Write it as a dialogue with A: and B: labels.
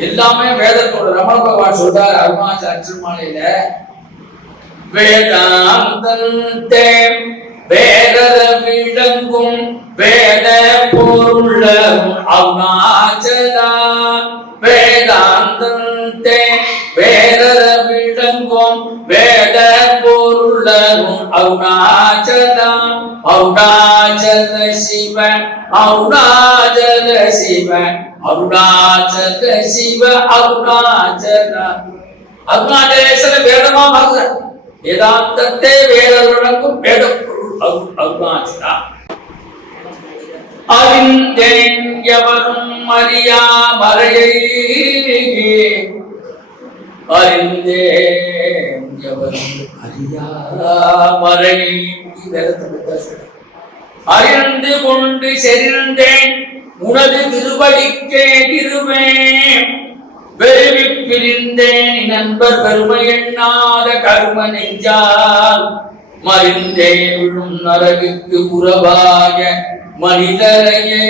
A: எல்லாமே வேதத்தோட ரமண பகவான் சொல்றாரு அருணாச்சல அச்சுமாலையில வேதாந்தே வேதர விளங்கும் வேத பொருள் அருணாச்சலா. வேதாந்தே வேதர விளங்கும் வேத பொருள் அருணாச்சலா. அருணாச்சல சிவ அருணாச்சல சிவ அருணாச்சல சிவ அருணாச்சல. அருணாச்சலேஸ்வர வேதமா பார்க்கிற வேதாந்தத்தை வேதவர்களுக்கும் வேத பொருள் அருணாச்சலா. அறிந்தேன் எவரும் அறியா மறையை அறிந்தேன் எவரும் அறியா மறையை அறிந்து கொண்டு செறிந்தேன் உனது திருவடிக்கே வெறுவி பிரிந்தேன் நண்பர் பெருமை எண்ணாத கரும நெஞ்சால். மறிந்தே விழும் நரகுக்கு உறவாக மனிதரையே.